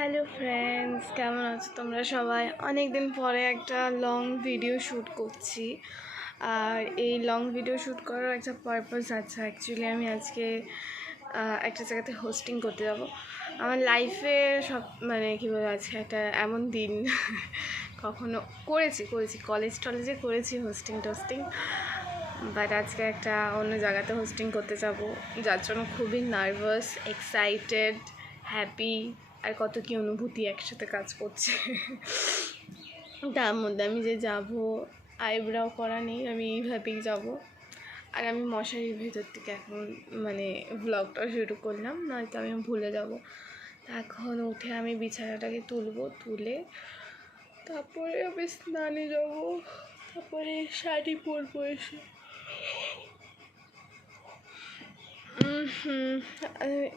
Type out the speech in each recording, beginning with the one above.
Hello friends, কেমন আছো তোমরা সবাই? অনেক দিন পরে একটা লং ভিডিও শ্যুট করছি। আর এই লং ভিডিও শ্যুট করার একটা পারপাস আছে। অ্যাকচুয়ালি আমি আজকে একটা জায়গাতে হোস্টিং করতে যাব। আমার লাইফে সব কী বলবো, আজকে একটা এমন দিন কখনো করেছি কলেজে করেছি হোস্টিং, বাট আজকে একটা অন্য জায়গাতে হোস্টিং করতে যাব, যার জন্য খুবই নার্ভাস, এক্সাইটেড, হ্যাপি আর কত কী অনুভূতি একসাথে কাজ করছে। তার মধ্যে আমি যে যাব, আইব্রাও করা নেই, আমি এইভাবেই যাব। আর আমি মশারির ভেতর থেকে এখন ব্লগটা শুরু করলাম, নয়তো আমি ভুলে যাব। এখন উঠে আমি বিছানাটাকে তুলে তারপরে আমি স্নানে যাব, তারপরে শাড়ি পরবো এসে।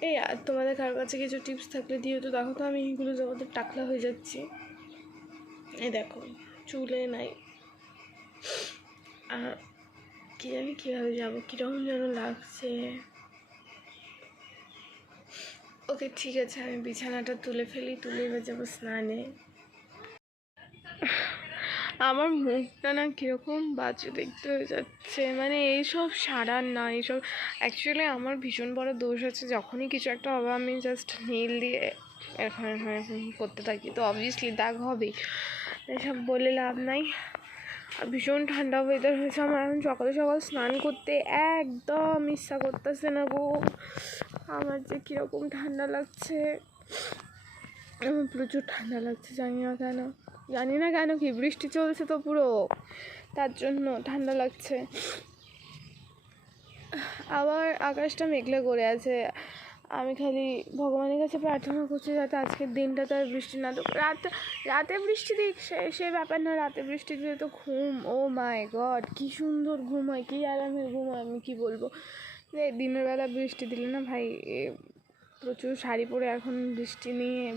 এই তোমাদের কার কাছে কিছু টিপস থাকলে দিও তো। দেখো তো আমি এগুলো জগতে টাকলা হয়ে যাচ্ছি। এই দেখো, চুলে নাই, আর কি জানি কীভাবে যাবো, কীরকম যেন লাগছে। ওকে ঠিক আছে, আমি বিছানাটা তুলে এবার যাবো স্নানে। আমার মুখটা না কীরকম বাজে দেখতে হয়ে যাচ্ছে, এইসব সারার না, এইসব অ্যাকচুয়ালি আমার ভীষণ বড় দোষ আছে। যখনই কিছু একটা হবে আমি জাস্ট নীল দিয়ে এখন করতে থাকি, তো অবভিয়াসলি দাগ হবেই, এসব বলে লাভ নাই। ভীষণ ঠান্ডা ওয়েদার হয়েছে আমার, এখন সকালে স্নান করতে একদম ইচ্ছা করতেছে না গো। আমার যে কীরকম ঠান্ডা লাগছে, আমার প্রচুর ঠান্ডা লাগছে, জানি না কেন কি বৃষ্টি চলছে তো পুরো, তার জন্য ঠান্ডা লাগছে। আবার আকাশটা মেঘলা করে আছে। আমি খালি ভগবানের কাছে প্রার্থনা করছি যাতে আজকের দিনটা তার বৃষ্টি না তো। রাতে বৃষ্টি দিক, সে ব্যাপার না। রাতে বৃষ্টি দিলে তো ঘুম, ও মাই গড, কী সুন্দর ঘুম হয়, কী আরামের ঘুম হয়, আমি কী বলবো। দিনের বেলা বৃষ্টি দিলে না ভাই, প্রচুর শাড়ি পরে এখন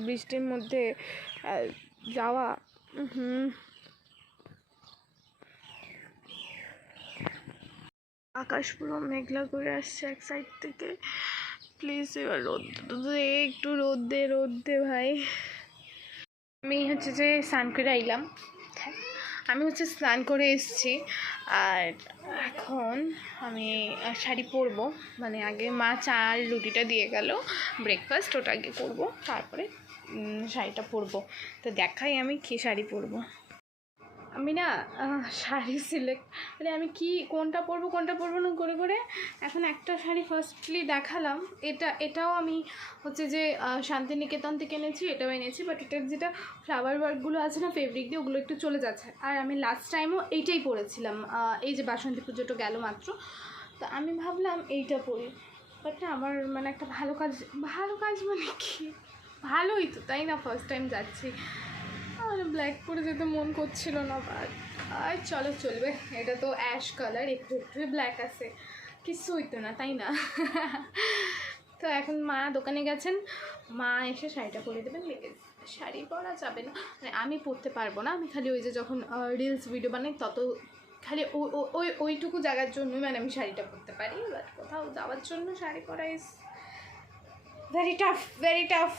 বৃষ্টির মধ্যে যাওয়া, আকাশ পুরো মেঘলা করে আসছে এক সাইড থেকে। প্লিজ এবার একটু রোদ দে ভাই। আমি যে স্নান করে আইলাম, স্নান করে এসেছি। আর এখন আমি শাড়ি পরবো, আগে মা চা আর রুটিটা দিয়ে গেল, ব্রেকফাস্ট ওটা আগে করবো, তারপরে শাড়িটা পরবো। তো দেখাই আমি কী শাড়ি পরবো। আমি না শাড়ি সিলেক্ট আমি কোনটা পরবো না করে এখন একটা শাড়ি ফার্স্টলি দেখালাম। এটাও আমি যে শান্তিনিকেতন থেকে এনেছি, এটাও এনেছি, বাট এটার যেটা ফ্লাওয়ার ওয়ার্কগুলো আছে না ফেব্রিক দিয়ে, ওগুলো একটু চলে যাচ্ছে। আর আমি লাস্ট টাইমও এইটাই পরেছিলাম, এই যে বাসন্তী পুজোটা গেল মাত্র, তো আমি ভাবলাম এইটা পরি। বাট না, আমার একটা ভালো কাজ কি, ভালোই তো, তাই না? ফার্স্ট টাইম যাচ্ছি, ব্ল্যাক পরে যেতে মন করছিল না, বাট আর চলবে। এটা তো অ্যাশ কালার, একটু ব্ল্যাক আছে, কিছু হইতো না, তাই না? তো এখন মা দোকানে গেছেন, মা এসে শাড়িটা পরে দেবেন। শাড়ি পরা যাবে না, আমি পরতে পারবো না। আমি খালি ওই যে যখন রিলস ভিডিও বানাই তত খালি ওইটুকু জায়গার জন্যই আমি শাড়িটা পরতে পারি, বাট কোথাও যাওয়ার জন্য শাড়ি পরা ইজ ভেরি টাফ।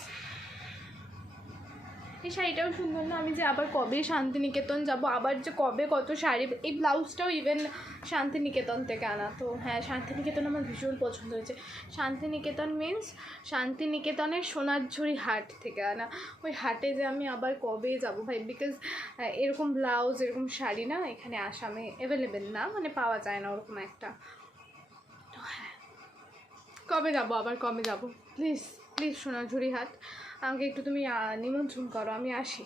এই শাড়িটাও সুন্দর না? আমি যে আবার কবে শান্তিনিকেতন যাব, আবার যে কবে কত শাড়ি। এই ব্লাউজটাও ইভেন শান্তিনিকেতন থেকে আনা। তো হ্যাঁ, শান্তিনিকেতন আমার ভীষণ পছন্দ হয়েছে। শান্তিনিকেতন মিন্স শান্তিনিকেতনের সোনারঝুরি হাট থেকে আনা। ওই হাটে যে আমি আবার কবে যাব ভাই, বিকজ এরকম ব্লাউজ, এরকম শাড়ি না এখানে আসামে অ্যাভেলেবেল না, পাওয়া যায় না ওরকম একটা। তো হ্যাঁ, কবে যাব প্লিজ সোনারঝুরি হাট আমাকে একটু তুমি নিমন্ত্রণ করো, আমি আসি।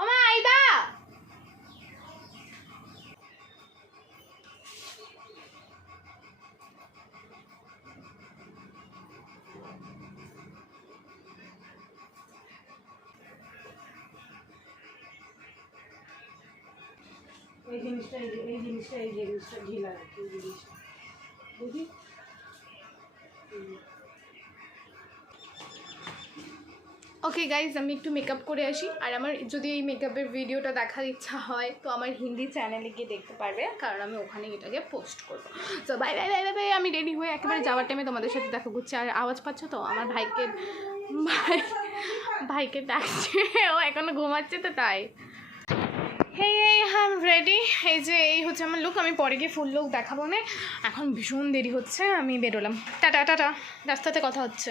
ও মা, আইবা। এই জিনিসটা ঢিলা রাখি, বুঝি। ওকে গাইজ, আমি একটু মেকআপ করে আসি। আর আমার যদি এই মেকআপের ভিডিওটা দেখার ইচ্ছা হয় তো আমার হিন্দি চ্যানেলে গিয়ে দেখতে পারবে, কারণ আমি ওখানে এটাকে পোস্ট করবো। তো বাই। আমি রেডি হয়ে একেবারে যাওয়ার টাইমে তোমাদের সাথে দেখা করছি। আর আওয়াজ পাচ্ছ তো আমার ভাইকে, ভাইকে ডাকছে, ও এখনো ঘুমাচ্ছে তো তাই। হেই এই আই এম রেডি। এই যে এই হচ্ছে আমার লুক, আমি পরে গিয়ে ফুল লুক দেখাবো না, এখন ভীষণ দেরি হচ্ছে, আমি বেরোলাম। টাটা টাটা, রাস্তাতে কথা হচ্ছে।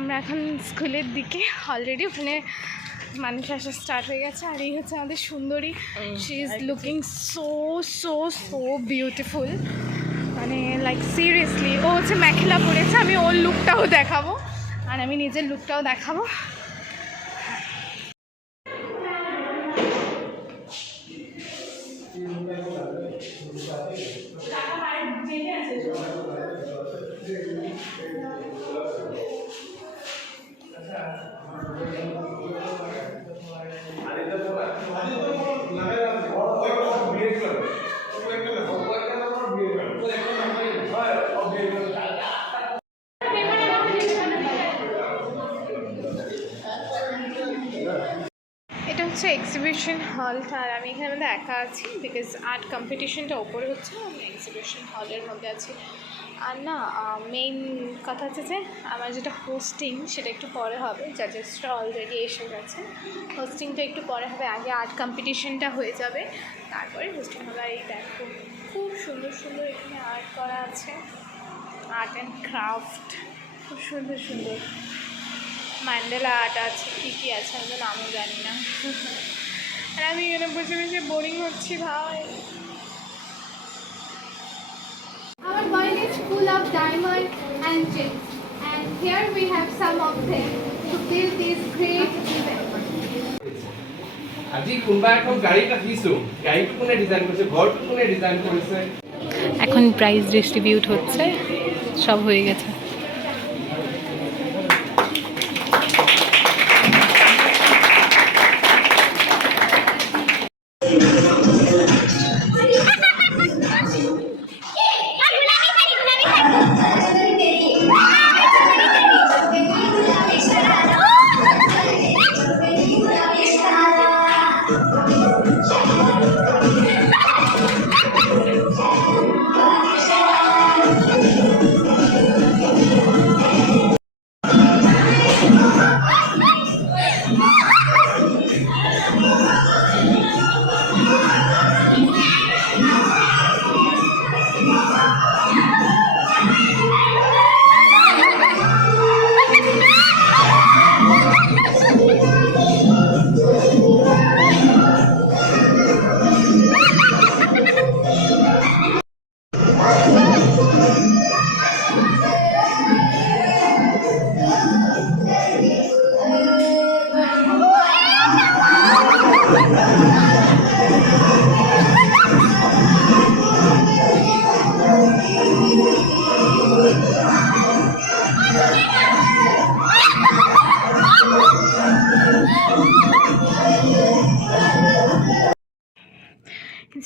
আমরা এখন স্কুলের দিকে, অলরেডি ওখানে মানুষ আসা স্টার্ট হয়ে গেছে। আর এই হচ্ছে আমাদের সুন্দরী, she is looking so so so beautiful, মানে লাইক সিরিয়াসলি। ও হচ্ছে মেখেলা পরেছে, আমি ওর লুকটাও দেখাবো আর আমি নিজের লুকটাও দেখাবো। এটা হচ্ছে এক্সিবিশন হলটা, আর আমি এখানে মধ্যে একা আছি বিকজ আর্ট কম্পিটিশনটা ওপরে হচ্ছে, আমি এক্সিবিশন হলের মধ্যে আছি। আর না মেইন কথা হচ্ছে যে আমার যেটা হোস্টিং সেটা একটু পরে হবে, জাজেসরা অলরেডি এসে গেছে। হোস্টিংটা একটু পরে হবে, আগে আর্ট কম্পিটিশনটা হয়ে যাবে, তারপরে হোস্টিং হবে। আর এই দেখো খুব সুন্দর সুন্দর এখানে আর্ট করা আছে, আর্ট অ্যান্ড ক্রাফট, খুব সুন্দর সুন্দর ম্যান্ডেলা আর্ট আছে, কী কী আছে আমি তো নামও জানি না। আর আমি এখানে বসে বসে বোরিং হচ্ছি ভাই। Our world is full of diamonds and gems, and here we have some of them to build this great event. আজি কোনবা এখন গাড়ীটা দিছো, গাড়ীটো কোনে ডিজাইন কৰিছে, ঘৰটো কোনে ডিজাইন কৰিছে। এখন প্রাইজ ডিস্ট্রিবিউট হচ্ছে, সব হয়ে গেছে।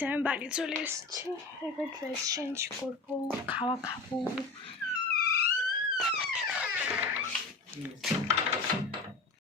যে আমি বাড়ি চলে এসেছি, এবার ড্রেস চেঞ্জ করবো, খাওয়া খাবো।